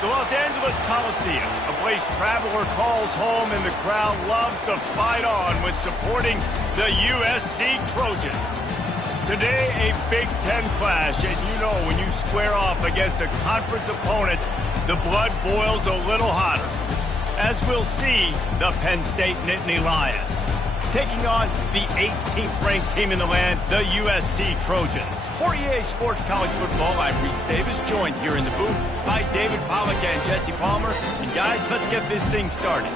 The Los Angeles Coliseum, a place traveler calls home and the crowd loves to fight on when supporting the USC Trojans. Today, a Big Ten clash, and you know when you square off against a conference opponent, the blood boils a little hotter. As we'll see, the Penn State Nittany Lions taking on the 18th-ranked team in the land, the USC Trojans. For EA Sports College Football, I'm Reese Davis, joined here in the booth by David Pollack and Jesse Palmer. And guys, let's get this thing started.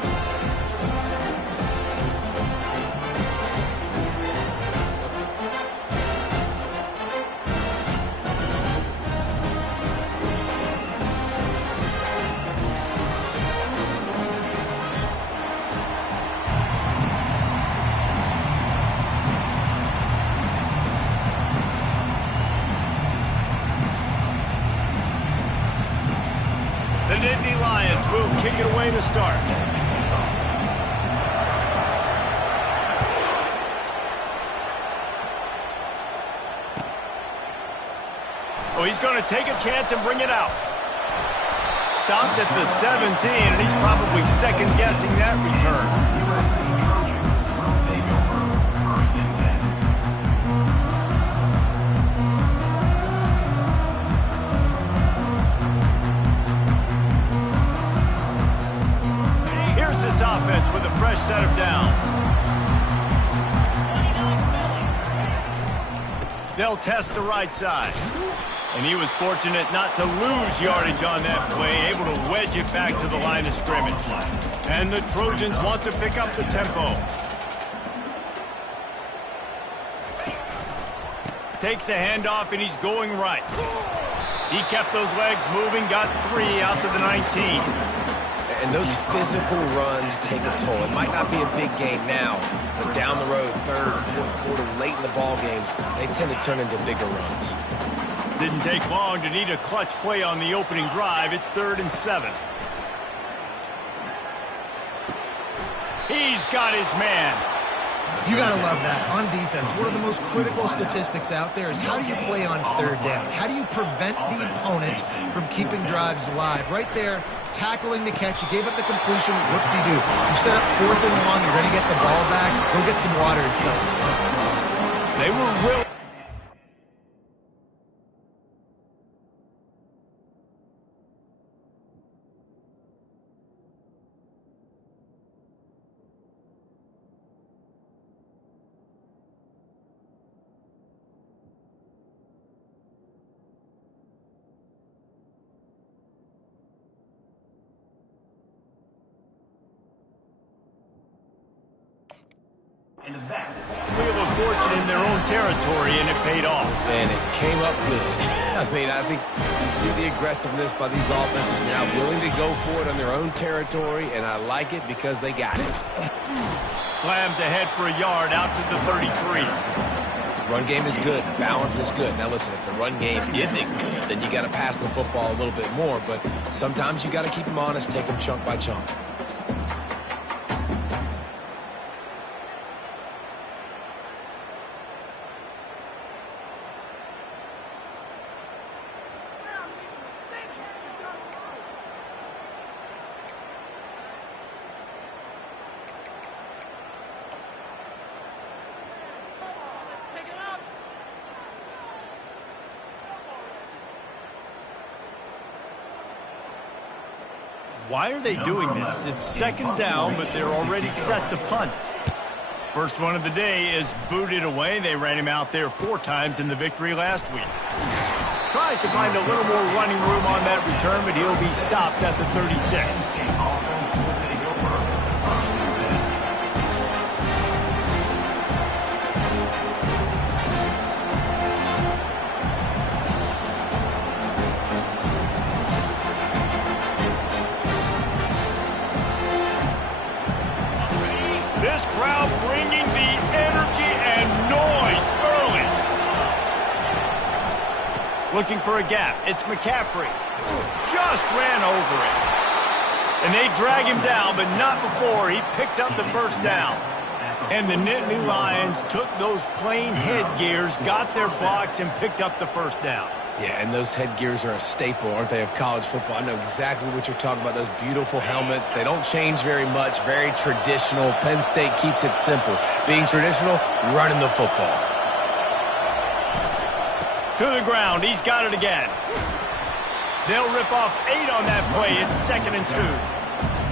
The Nittany Lions will kick it away to start. Oh, he's going to take a chance and bring it out. Stopped at the 17, and he's probably second-guessing that return. Offense with a fresh set of downs. They'll test the right side. And he was fortunate not to lose yardage on that play, able to wedge it back to the line of scrimmage. And the Trojans want to pick up the tempo. Takes the handoff, and he's going right. He kept those legs moving, got 3 out to the 19. And those physical runs take a toll. It might not be a big game now, but down the road, third, fourth quarter, late in the ball games, they tend to turn into bigger runs. Didn't take long to need a clutch play on the opening drive. It's 3rd and 7. He's got his man. You got to love that. On defense, one of the most critical statistics out there is how do you play on 3rd down? How do you prevent the opponent from keeping drives alive? Right there, tackling the catch. You gave up the completion. What do? You set up 4th and 1. You're going to get the ball back. Go get some water and something. They were really... Wheel of fortune in their own territory, and it paid off. And it came up good. I mean, I think you see the aggressiveness by these offenses now, willing to go for it on their own territory, and I like it because they got it. Slams ahead for a yard out to the 33. Run game is good. Balance is good. Now, listen, if the run game isn't good, then you got to pass the football a little bit more, but sometimes you got to keep them honest, take them chunk by chunk. Why are they doing this? It's 2nd down, but they're already set to punt. First one of the day is booted away. They ran him out there 4 times in the victory last week. Tries to find a little more running room on that return, but he'll be stopped at the 36. This crowd bringing the energy and noise early. Looking for a gap. It's McCaffrey. Just ran over it. And they drag him down, but not before he picks up the first down. And the Nittany Lions took those plain headgears, got their blocks, and picked up the first down. Yeah, and those headgears are a staple, aren't they, of college football? I know exactly what you're talking about, those beautiful helmets. They don't change very much, very traditional. Penn State keeps it simple. Being traditional, running the football. To the ground, he's got it again. They'll rip off 8 on that play. It's 2nd and 2.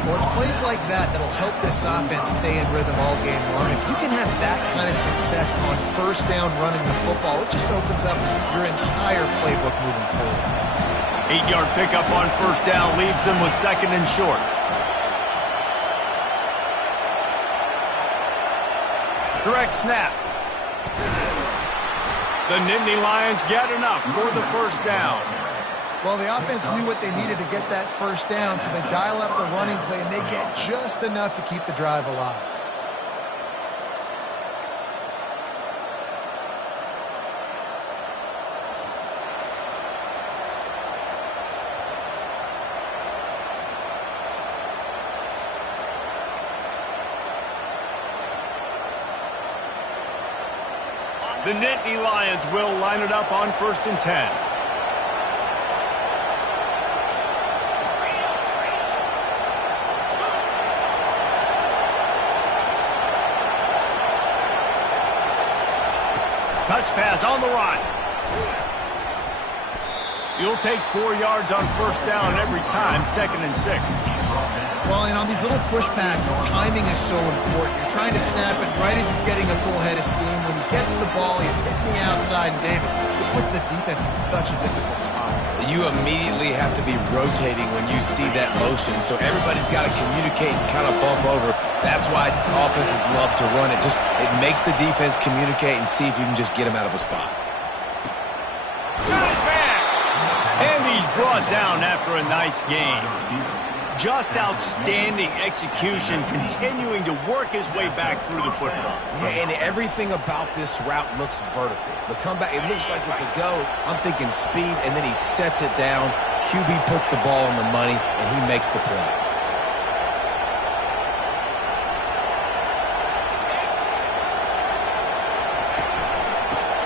Well, it's plays like that that'll help this offense stay in rhythm all game long. If you can have that kind of success on first down running the football, it just opens up your entire playbook moving forward. 8-yard pickup on first down leaves them with 2nd and short. Direct snap. The Nittany Lions get enough for the first down. Well, the offense knew what they needed to get that first down, so they dial up the running play, and they get just enough to keep the drive alive. The Nittany Lions will line it up on 1st and 10. Touch pass on the run. You'll take 4 yards on first down every time, 2nd and 6. Well, and on these little push passes, timing is so important. You're trying to snap it right as he's getting a full head of steam. When he gets the ball, he's hitting the outside, and David, it puts the defense in such a difficult spot. You immediately have to be rotating when you see that motion, so everybody's got to communicate and kind of bump over. That's why offenses love to run it. It makes the defense communicate and see if you can just get him out of a spot. Got his man! And he's brought down after a nice game. Just outstanding execution, continuing to work his way back through the football. Yeah, and everything about this route looks vertical. The comeback, it looks like it's a go. I'm thinking speed, and then he sets it down. QB puts the ball on the money, and he makes the play.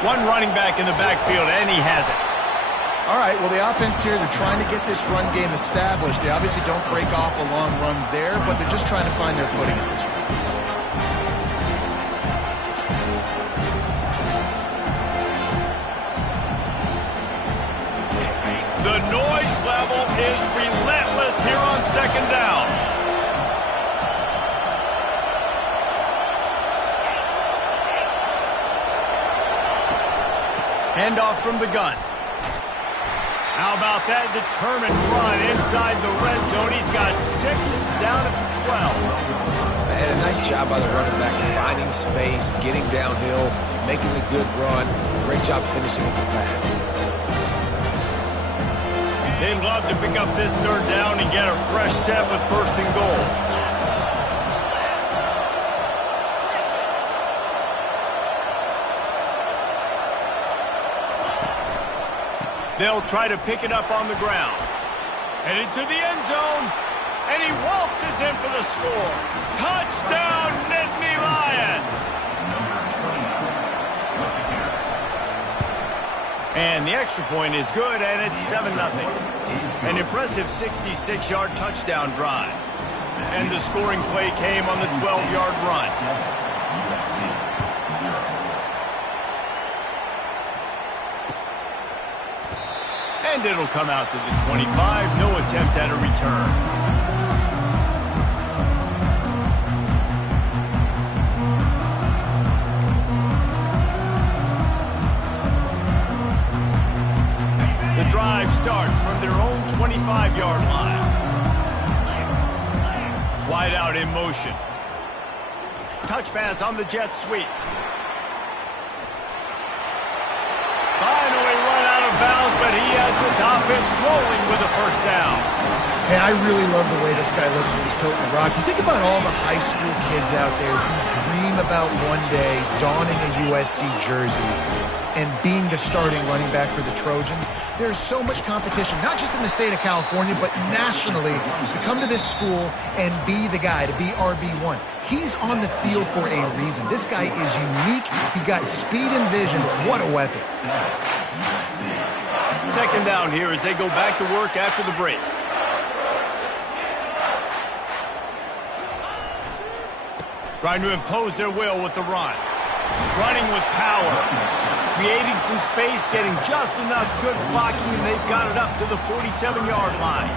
One running back in the backfield, and he has it. All right, well, the offense here, they're trying to get this run game established. They obviously don't break off a long run there, but they're just trying to find their footing in this one. The noise level is relentless here on 2nd down. Handoff from the gun. How about that determined run inside the red zone? He's got 6. It's down at the 12. And a nice job by the running back, finding space, getting downhill, making a good run. Great job finishing with his pads. They'd love to pick up this 3rd down and get a fresh set with 1st and goal. They'll try to pick it up on the ground. Headed to the end zone, and he waltzes in for the score. Touchdown, Nittany Lions! And the extra point is good, and it's 7-0. An impressive 66-yard touchdown drive. And the scoring play came on the 12-yard run. And it'll come out to the 25. No attempt at a return. The drive starts from their own 25-yard line. Wide out in motion. Touch pass on the jet sweep. Finally run out of bounds, but he has this offense rolling with a first down. Hey, I really love the way this guy looks when he's toting the rock. You think about all the high school kids out there who dream about one day donning a USC jersey and being the starting running back for the Trojans. There's so much competition, not just in the state of California, but nationally, to come to this school and be the guy, to be RB1. He's on the field for a reason. This guy is unique. He's got speed and vision. What a weapon. Second down here as they go back to work after the break. Trying to impose their will with the run. Running with power. Creating some space, getting just enough good blocking, and they've got it up to the 47-yard line.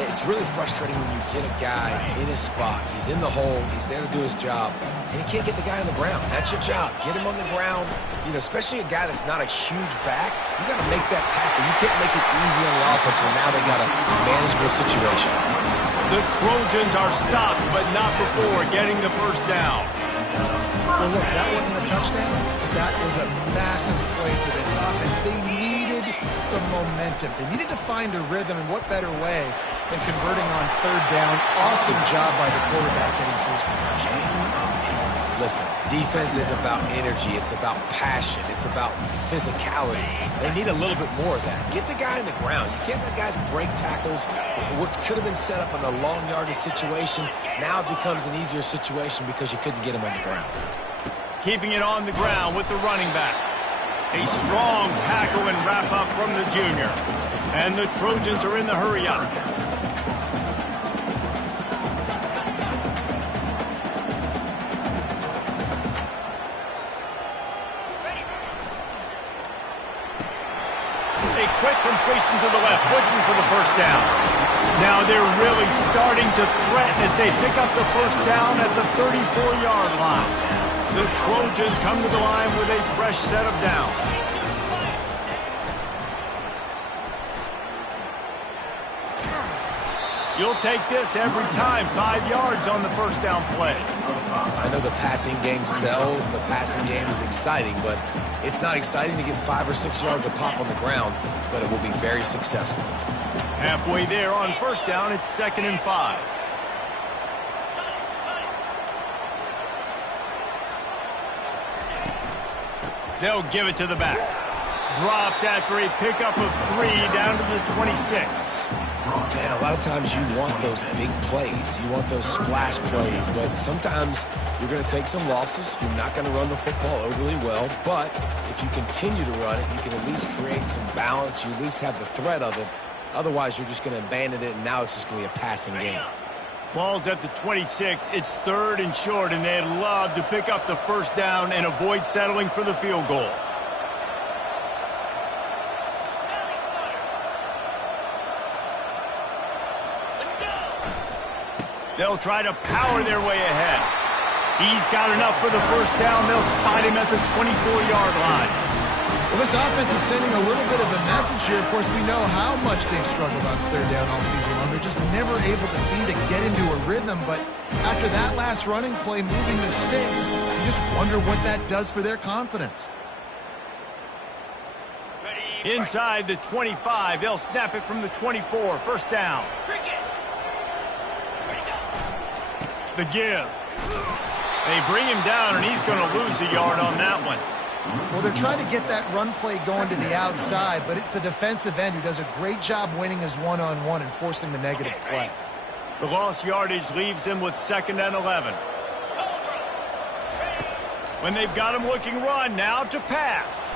It's really frustrating when you get a guy in his spot. He's in the hole. He's there to do his job. And you can't get the guy on the ground. That's your job. Get him on the ground. You know, especially a guy that's not a huge back. You got to make that tackle. You can't make it easy on the offense when now they got a manageable situation. The Trojans are stopped, but not before getting the first down. Well, look, that wasn't a touchdown. That was a massive play for this offense. They needed some momentum. They needed to find a rhythm, and what better way than converting on third down. Awesome job by the quarterback getting through his progression. Listen, defense is about energy. It's about passion. It's about physicality. They need a little bit more of that. Get the guy on the ground. You can't let guys break tackles. What could have been set up in a long yardage situation, now it becomes an easier situation because you couldn't get him on the ground. Keeping it on the ground with the running back. A strong tackle and wrap up from the junior. And the Trojans are in the hurry up. A quick completion to the left, looking for the first down. Now they're really starting to threaten as they pick up the first down at the 34-yard line. The Trojans come to the line with a fresh set of downs. You'll take this every time. 5 yards on the first down play. I know the passing game sells, and the passing game is exciting, but it's not exciting to get 5 or 6 yards of pop on the ground, but it will be very successful. Halfway there on first down, it's 2nd and 5. They'll give it to the back. Dropped after a pickup of 3 down to the 26. Man, a lot of times you want those big plays. You want those splash plays, but sometimes you're going to take some losses. You're not going to run the football overly well, but if you continue to run it, you can at least create some balance. You at least have the threat of it. Otherwise, you're just going to abandon it, and now it's just going to be a passing game. Ball's at the 26. It's 3rd and short, and they'd love to pick up the first down and avoid settling for the field goal. They'll try to power their way ahead. He's got enough for the first down. They'll spot him at the 24-yard line. Well, this offense is sending a little bit of a message here. Of course, we know how much they've struggled on third down all season long. They're just never able to seem to get into a rhythm. But after that last running play, moving the sticks, you just wonder what that does for their confidence. Inside the 25, they'll snap it from the 24. First down. The give. They bring him down, and he's going to lose a yard on that one. Well, they're trying to get that run play going to the outside, but it's the defensive end who does a great job winning his one-on-one and forcing the negative play. The lost yardage leaves them with 2nd and 11. When they've got him looking run, now to pass.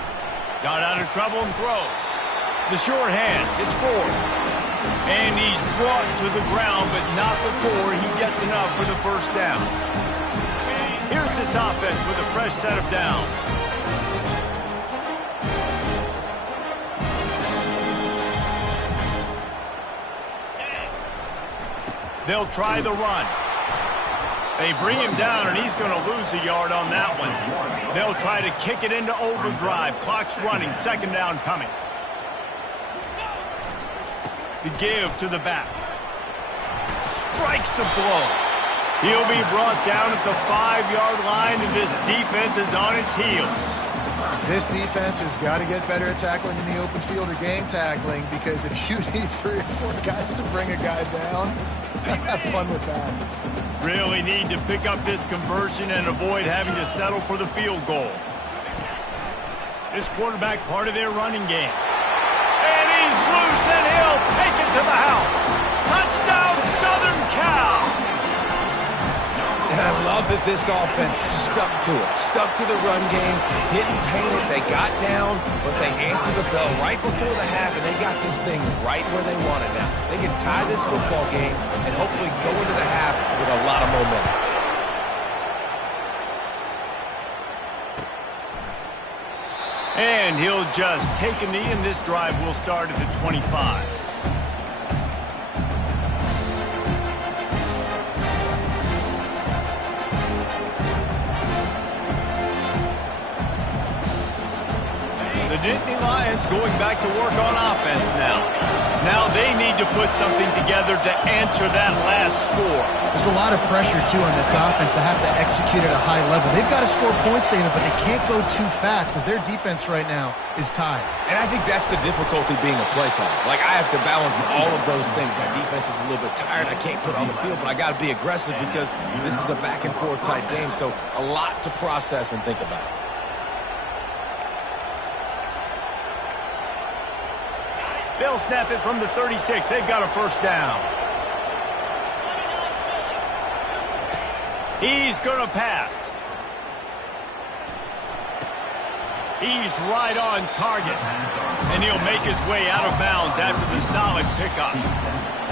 Got out of trouble and throws. The short hands, it's 4th. And he's brought to the ground, but not before he gets enough for the first down. Here's this offense with a fresh set of downs. They'll try the run. They bring him down, and he's going to lose a yard on that one. They'll try to kick it into overdrive. Clock's running. 2nd down coming. The give to the back. Strikes the blow. He'll be brought down at the 5-yard line, and this defense is on its heels. This defense has got to get better at tackling in the open field or game tackling, because if you need 3 or 4 guys to bring a guy down, have fun with that. Really need to pick up this conversion and avoid having to settle for the field goal. This quarterback part of their running game. And he's loose, and he'll take it to the house. Touchdown, Southern Cal! And I love that this offense stuck to it, stuck to the run game, didn't paint it. They got down, but they answered the bell right before the half, and they got this thing right where they want it now. They can tie this football game and hopefully go into the half with a lot of momentum. And he'll just take a knee, and this drive will start at the 25. The Nittany Lions going back to work on offense now. Now they need to put something together to answer that last score. There's a lot of pressure, too, on this offense to have to execute at a high level. They've got to score points, David, but they can't go too fast because their defense right now is tired. And I think that's the difficulty being a play caller. Like, I have to balance all of those things. My defense is a little bit tired. I can't put on the field, but I got to be aggressive because this is a back-and-forth type game, so a lot to process and think about. They'll snap it from the 36. They've got a first down. He's going to pass. He's right on target. And he'll make his way out of bounds after the solid pickup.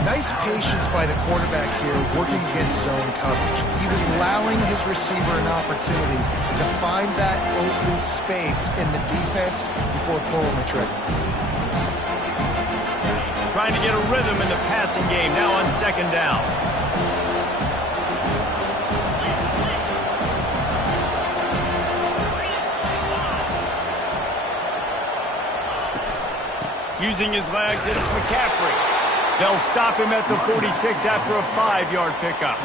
Nice patience by the quarterback here working against zone coverage. He was allowing his receiver an opportunity to find that open space in the defense before pulling the trigger. Trying to get a rhythm in the passing game now on second down. Using his legs, it's McCaffrey. They'll stop him at the 46 after a 5-yard pickup.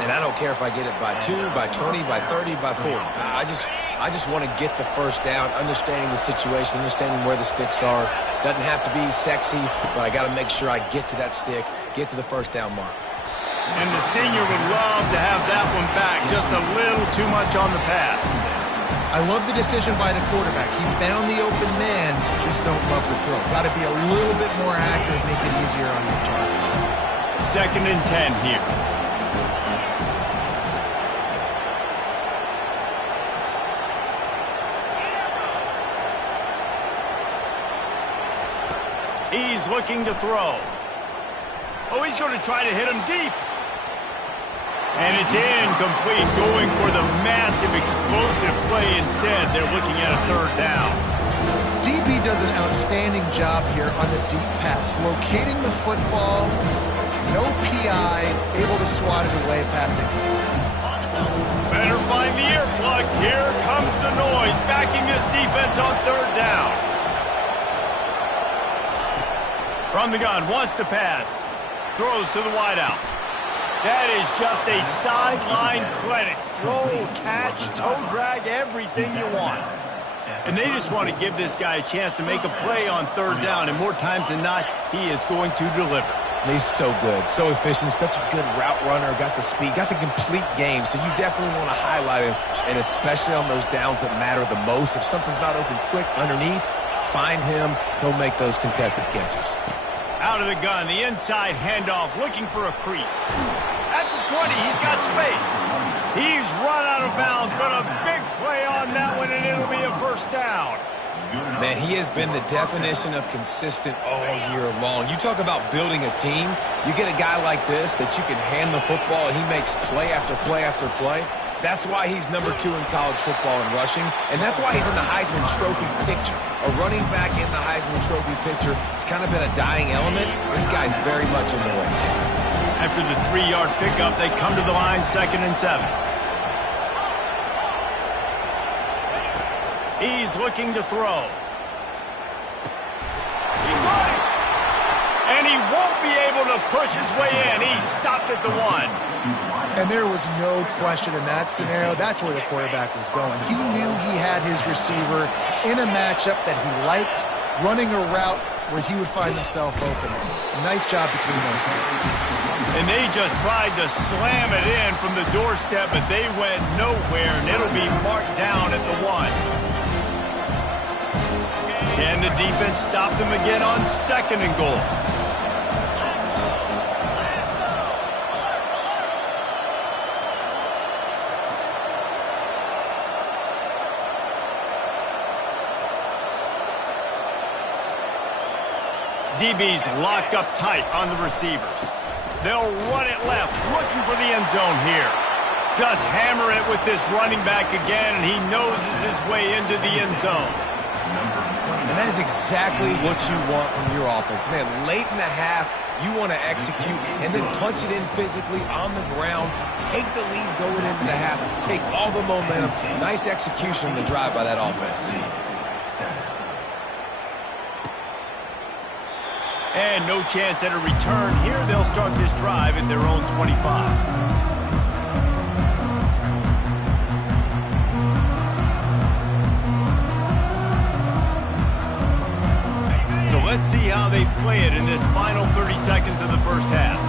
And I don't care if I get it by 2, by 20, by 30, by 40. I just want to get the first down, understanding the situation, understanding where the sticks are. Doesn't have to be sexy, but I got to make sure I get to that stick, get to the first down mark. And the senior would love to have that one back, just a little too much on the pass. I love the decision by the quarterback. He found the open man, just don't love the throw. Got to be a little bit more accurate, make it easier on your target. Second and 10 here. He's looking to throw. Oh, he's going to try to hit him deep. And it's incomplete, going for the massive explosive play instead. They're looking at a third down. DB does an outstanding job here on the deep pass. Locating the football, no PI, able to swat it away passing. Better find the earplugs. Here comes the noise, backing this defense on third down. From the gun, wants to pass. Throws to the wideout. That is just a sideline clinic. Throw, catch, toe drag, everything you want. And they just want to give this guy a chance to make a play on third down, and more times than not, he is going to deliver. He's so good, so efficient, such a good route runner, got the speed, got the complete game, so you definitely want to highlight him, and especially on those downs that matter the most. If something's not open quick underneath, find him, he'll make those contested catches. Out of the gun, the inside handoff, looking for a crease. At the 20, he's got space. He's run out of bounds, but a big play on that one, and it'll be a first down. Man, he has been the definition of consistent all year long. You talk about building a team, you get a guy like this that you can hand the football, and he makes play after play after play. That's why he's number 2 in college football in rushing, and that's why he's in the Heisman Trophy picture. A running back in the Heisman Trophy picture, it's kind of been a dying element. This guy's very much in the race. After the 3-yard pickup, they come to the line, 2nd and 7. He's looking to throw. He's running. And he won't be able to push his way in. He stopped at the 1. And there was no question in that scenario. That's where the quarterback was going. He knew he had his receiver in a matchup that he liked, running a route where he would find himself open. Nice job between those two. And they just tried to slam it in from the doorstep, but they went nowhere, and it'll be marked down at the 1. Can the defense stop them again on 2nd and goal? DB's locked up tight on the receivers. They'll run it left, looking for the end zone here. Just hammer it with this running back again, and he noses his way into the end zone. And that is exactly what you want from your offense. Man, late in the half, you want to execute and then punch it in physically on the ground. Take the lead going into the half. Take all the momentum. Nice execution on the drive by that offense. And no chance at a return here. They'll start this drive at their own 25. Let's see how they play it in this final 30 seconds of the first half.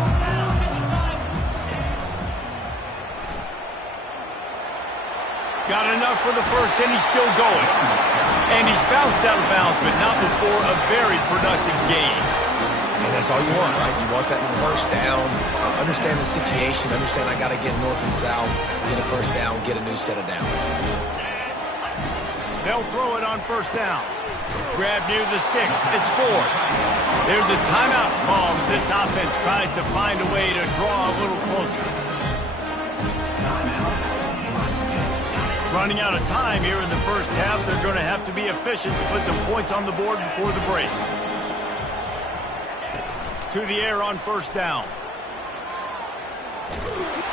Got enough for the first, and he's still going. And he's bounced out of bounds, but not before a very productive gain. And that's all you want, right? You want that first down. Understand the situation. Understand I got to get north and south, get a first down, get a new set of downs. They'll throw it on first down. Grab near the sticks. It's 4. There's a timeout call as this offense tries to find a way to draw a little closer. Running out of time here in the first half. They're going to have to be efficient to put some points on the board before the break. To the air on first down.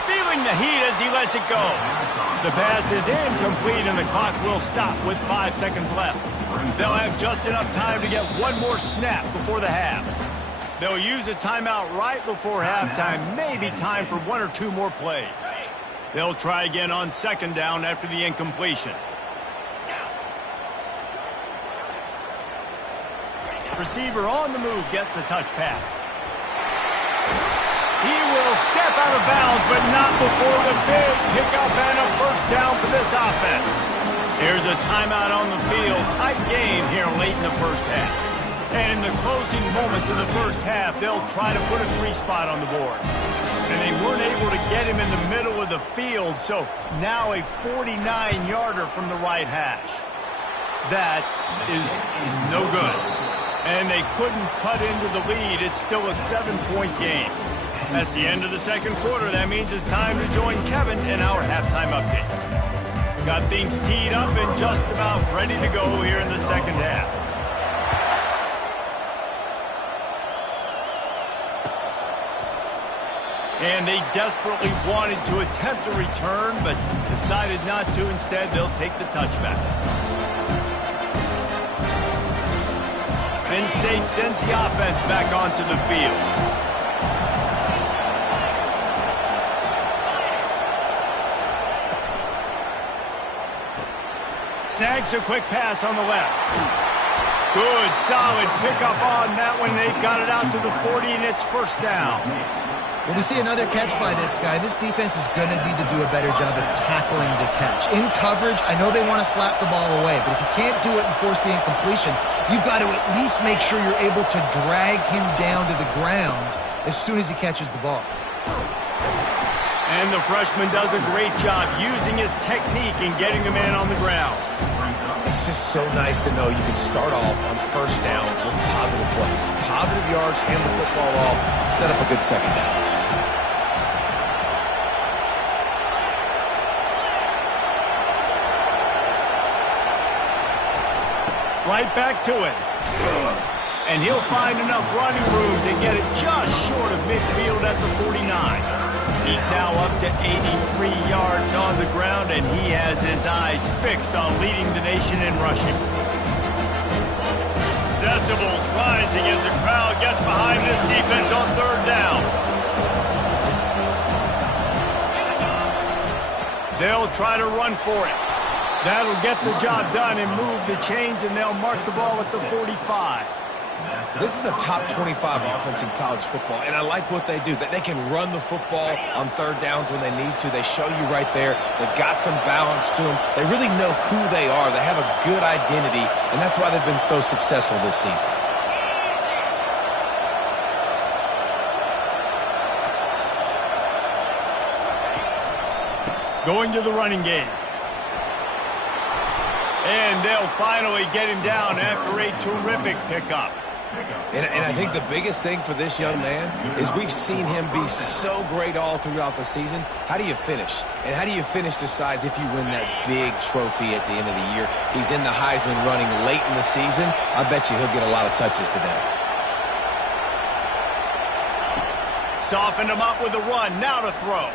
Feeling the heat as he lets it go. The pass is incomplete and the clock will stop with 5 seconds left. They'll have just enough time to get one more snap before the half. They'll use a timeout right before halftime, maybe time for 1 or 2 more plays. They'll try again on second down after the incompletion. Receiver on the move gets the touch pass. He will step out of bounds, but not before the big pickup and a first down for this offense. Here's a timeout on the field. Tight game here late in the first half. And in the closing moments of the first half, they'll try to put a 3 spot on the board. And they weren't able to get him in the middle of the field, so now a 49-yarder from the right hash. That is no good. And they couldn't cut into the lead. It's still a 7-point game. That's the end of the second quarter. That means it's time to join Kevin in our halftime update. Got things teed up and just about ready to go here in the second half. And they desperately wanted to attempt a return, but decided not to. Instead, they'll take the touchback. Penn State sends the offense back onto the field. Snags a quick pass on the left. Good, solid pickup on that one. They got it out to the 40, and it's first down. When we see another catch by this guy, this defense is going to need to do a better job of tackling the catch. In coverage, I know they want to slap the ball away, but if you can't do it and force the incompletion, you've got to at least make sure you're able to drag him down to the ground as soon as he catches the ball. And the freshman does a great job using his technique and getting the man on the ground. It's just so nice to know you can start off on first down with positive plays. Positive yards, hand the football off, set up a good second down. Right back to it. And he'll find enough running room to get it just short of midfield at the 49. He's now up to 83 yards on the ground, and he has his eyes fixed on leading the nation in rushing. Decibels rising as the crowd gets behind this defense on third down. They'll try to run for it. That'll get the job done and move the chains, and they'll mark the ball at the 45. This is a top 25 offense in college football, and I like what they do. They can run the football on third downs when they need to. They show you right there. They've got some balance to them. They really know who they are. They have a good identity, and that's why they've been so successful this season. Going to the running game. And they'll finally get him down after a terrific pickup. And I think the biggest thing for this young man is we've seen him be so great all throughout the season. How do you finish? And how do you finish decides if you win that big trophy at the end of the year. He's in the Heisman running late in the season. I bet you he'll get a lot of touches today. Softened him up with a run. Now to throw.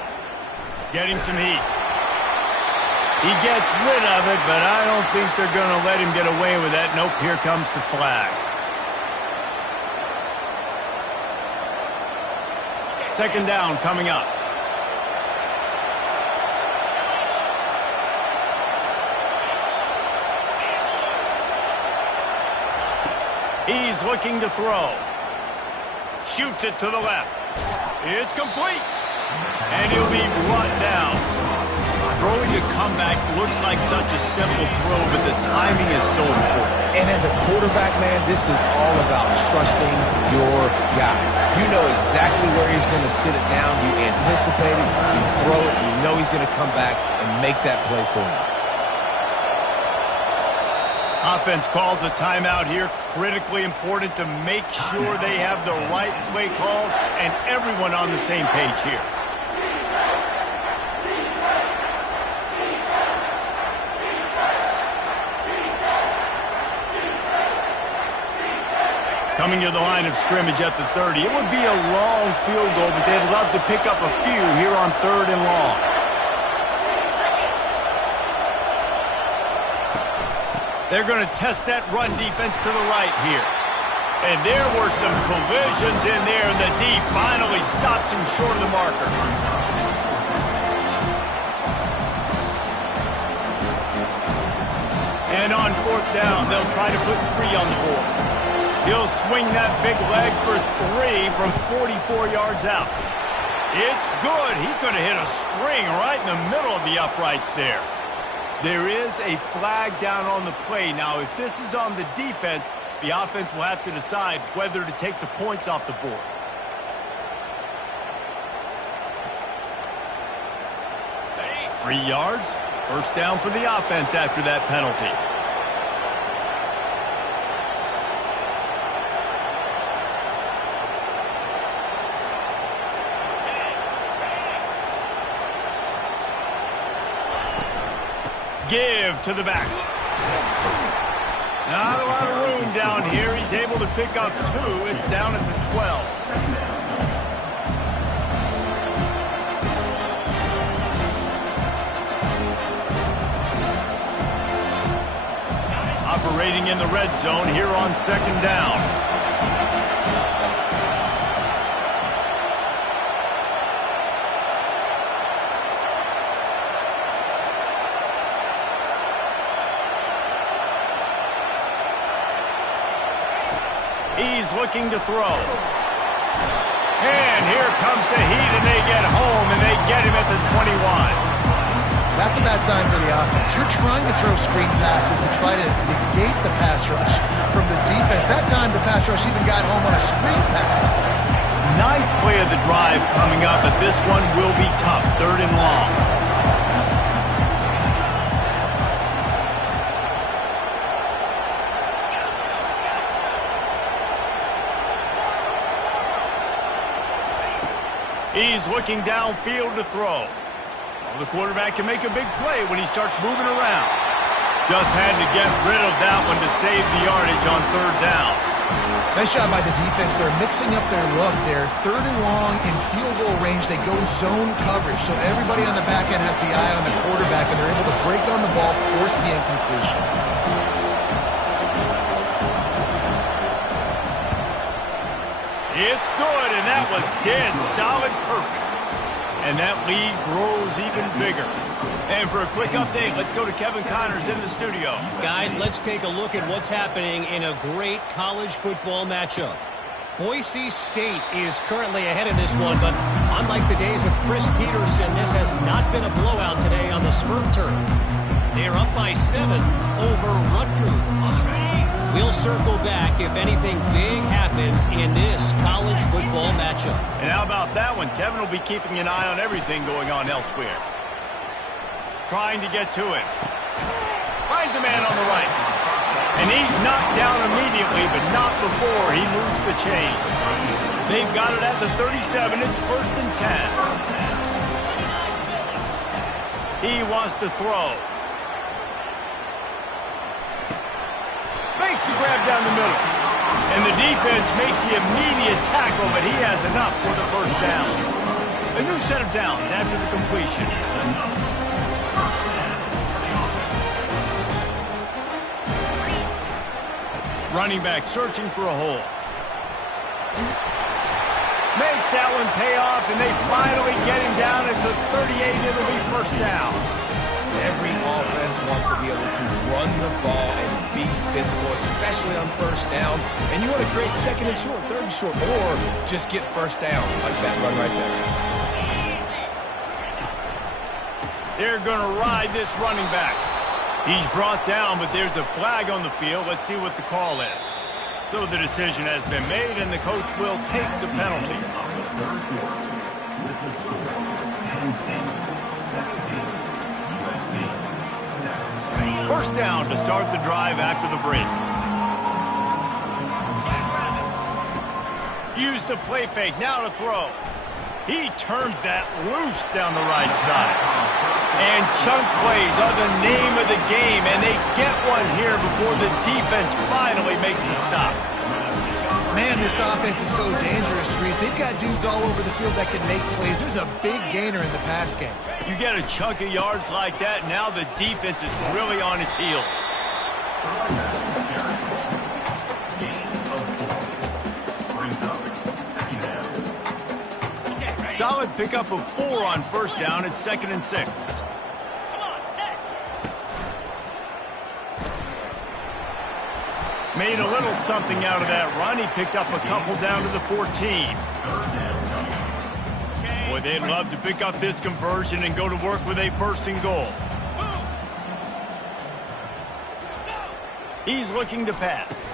Getting some heat. He gets rid of it, but I don't think they're going to let him get away with that. Nope, here comes the flag. Second down coming up. He's looking to throw. Shoots it to the left. It's complete. And he'll be brought down. Throwing a comeback looks like such a simple throw, but the timing is so important. And as a quarterback, man, this is all about trusting your guy. You know exactly where he's going to sit it down. You anticipate it. You throw it. You know he's going to come back and make that play for you. Offense calls a timeout here. Critically important to make sure they have the right play called and everyone on the same page here. Coming to the line of scrimmage at the 30. It would be a long field goal, but they'd love to pick up a few here on 3rd and long. They're going to test that run defense to the right here. And there were some collisions in there, and the D finally stops him short of the marker. And on 4th down, they'll try to put 3 on the board. He'll swing that big leg for 3 from 44 yards out. It's good. He could have hit a string right in the middle of the uprights there. There is a flag down on the play. Now, if this is on the defense, the offense will have to decide whether to take the points off the board. Free yards. First down for the offense after that penalty. Give to the back. Not a lot of room down here. He's able to pick up 2. It's down at the 12. Operating in the red zone here on 2nd down. He's looking to throw. And here comes the heat, and they get home, and they get him at the 21. That's a bad sign for the offense. You're trying to throw screen passes to try to negate the pass rush from the defense. That time, the pass rush even got home on a screen pass. 9th play of the drive coming up, but this one will be tough. 3rd and long. He's looking downfield to throw. Well, the quarterback can make a big play when he starts moving around. Just had to get rid of that one to save the yardage on 3rd down. Nice job by the defense. They're mixing up their look. They're 3rd and long in field goal range. They go zone coverage, so everybody on the back end has the eye on the quarterback, and they're able to break on the ball, force the incompletion. It's good, and that was dead solid perfect. And that lead grows even bigger. And for a quick update, let's go to Kevin Connors in the studio. Guys, let's take a look at what's happening in a great college football matchup. Boise State is currently ahead in this one, but unlike the days of Chris Peterson, this has not been a blowout today on the Smurf turf. They're up by 7 over Rutgers. We'll circle back if anything big happens in this college football matchup. And how about that one? Kevin will be keeping an eye on everything going on elsewhere. Trying to get to it. Finds a man on the right. And he's knocked down immediately, but not before he moves the chains. They've got it at the 37. It's 1st and 10. He wants to throw. Makes the grab down the middle. And the defense makes the immediate tackle, but he has enough for the 1st down. A new set of downs after the completion. Running back searching for a hole. Makes that one pay off, and they finally get him down at the 38. It'll be 1st down. Every offense wants to be able to run the ball and be physical, especially on 1st down. And you want to create 2nd and short, 3rd and short, or just get 1st downs like that run right there. They're going to ride this running back. He's brought down, but there's a flag on the field. Let's see what the call is. So the decision has been made, and the coach will take the penalty. 1st down to start the drive after the break. Use the play fake, now to throw. He turns that loose down the right side. And chunk plays are the name of the game, and they get one here before the defense finally makes the stop. Man, this offense is so dangerous, Reese. They've got dudes all over the field that can make plays. There's a big gainer in the pass game. You get a chunk of yards like that, now the defense is really on its heels. Solid pickup of 4 on 1st down. It's 2nd and 6. Made a little something out of that run. He picked up a couple down to the 14. Boy, they'd love to pick up this conversion and go to work with a 1st and goal. He's looking to pass.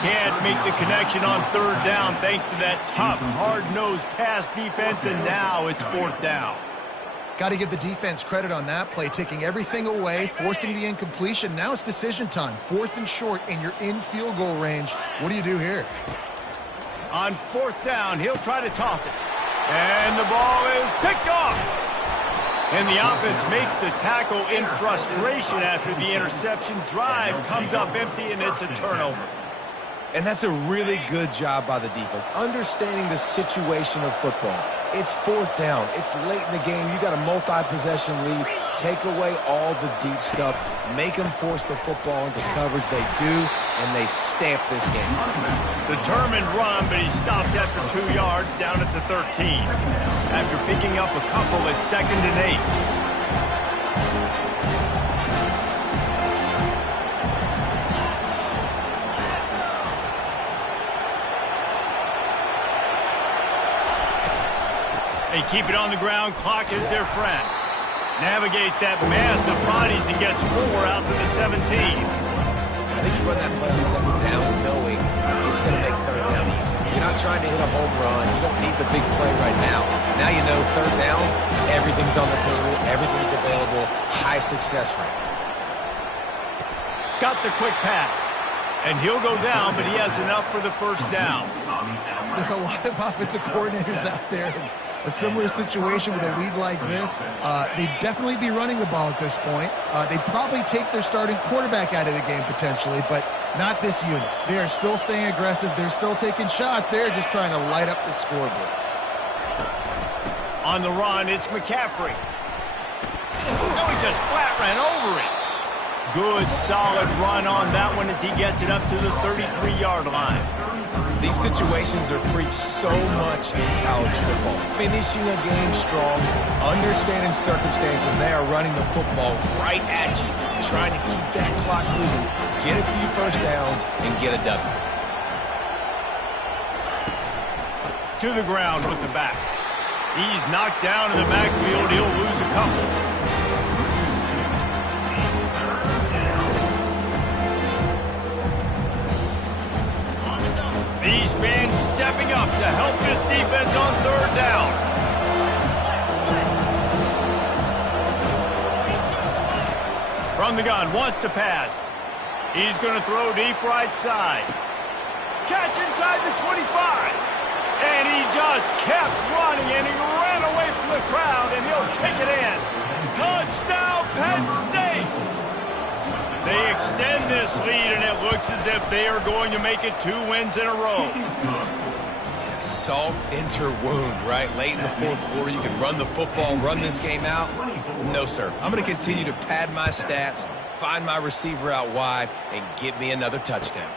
Can't make the connection on 3rd down thanks to that tough, hard-nosed pass defense, and now it's 4th down. Got to give the defense credit on that play, taking everything away, forcing the incompletion. Now it's decision time. 4th and short, and you're in field goal range. What do you do here? On 4th down, he'll try to toss it. And the ball is picked off. And the offense makes the tackle in frustration after the interception. Drive comes up empty, and it's a turnover. And that's a really good job by the defense, understanding the situation of football. It's 4th down. It's late in the game. You got a multi-possession lead. Take away all the deep stuff. Make them force the football into coverage. They do, and they stamp this game. Determined run, but he stopped after 2 yards down at the 13. After picking up a couple at 2nd and 8. They keep it on the ground. Clock is their friend. Navigates that mass of bodies and gets 4 out to the 17. I think you run that play on 2nd down knowing it's going to make 3rd down easy. You're not trying to hit a home run. You don't need the big play right now. Now you know 3rd down, everything's on the table, everything's available, high success rate. Got the quick pass. And he'll go down, but he has enough for the 1st down. There are a lot of offensive coordinators out there in a similar situation with a lead like this. They'd definitely be running the ball at this point. They'd probably take their starting quarterback out of the game potentially, but not this unit. They are still staying aggressive. They're still taking shots. They're just trying to light up the scoreboard. On the run, it's McCaffrey. No, he just flat ran over it. Good, solid run on that one as he gets it up to the 33-yard line. These situations are preached so much in college football. Finishing a game strong, understanding circumstances. They are running the football right at you, trying to keep that clock moving, get a few 1st downs, and get a W. To the ground with the back. He's knocked down in the backfield. He'll lose a couple. These fans stepping up to help this defense on 3rd down. From the gun, wants to pass. He's going to throw deep right side. Catch inside the 25. And he just kept running, and he ran away from the crowd, and he'll take it in. Touchdown, Penn State! They extend this lead, and it looks as if they are going to make it 2 wins in a row. Salt into wound, right? Late in the fourth quarter, you can run the football, run this game out. No, sir. I'm going to continue to pad my stats, find my receiver out wide, and get me another touchdown.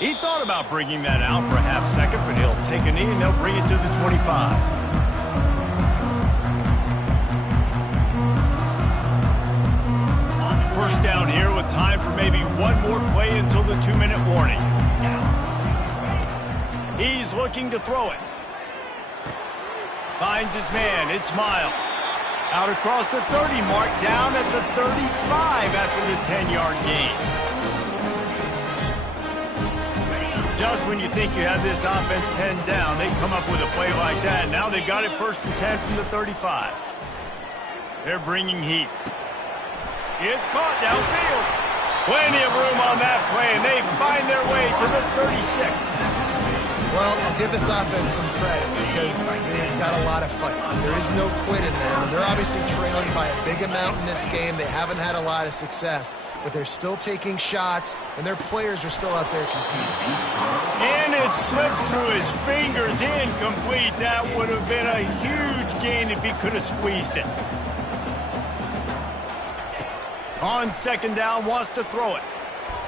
He thought about bringing that out for a half second, but he'll take a knee and they'll bring it to the 25. First down here with time for maybe one more play until the 2-minute warning. He's looking to throw it. Finds his man. It's Miles. Out across the 30 mark, down at the 35 after the 10-yard gain. Just when you think you have this offense pinned down, they come up with a play like that. Now they've got it 1st and 10 from the 35. They're bringing heat. It's caught downfield. Plenty of room on that play, and they find their way to the 36. Well, I'll give this offense some credit because they've got a lot of fight. There is no quit in them. They're obviously trailing by a big amount in this game. They haven't had a lot of success, but they're still taking shots, and their players are still out there competing. And it slips through his fingers, incomplete. That would have been a huge gain if he could have squeezed it. On 2nd down, wants to throw it.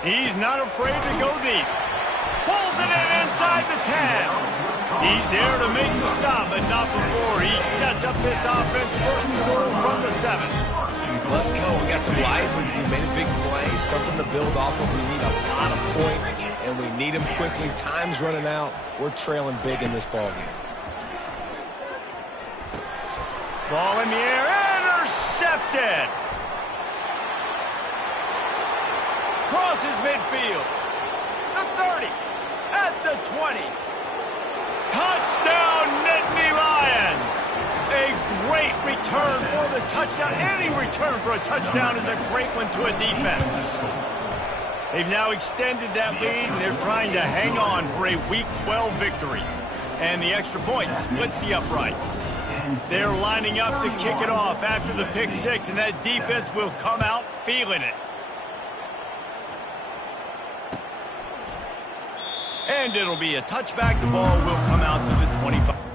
He's not afraid to go deep. Pulls it in inside the 10. He's there to make the stop, but not before he sets up this offense 1st and goal from the 7. Let's go. We got some life. We made a big play, something to build off of. We need a lot of points, and we need them quickly. Time's running out. We're trailing big in this ball game. Ball in the air, intercepted. Crosses midfield. The 30. At the 20. Touchdown, Nittany Lions! A great return for the touchdown. Any return for a touchdown is a great one to a defense. They've now extended that lead, and they're trying to hang on for a Week 12 victory. And the extra point splits the uprights. They're lining up to kick it off after the pick 6, and that defense will come out feeling it. And it'll be a touchback. The ball will come out to the 25.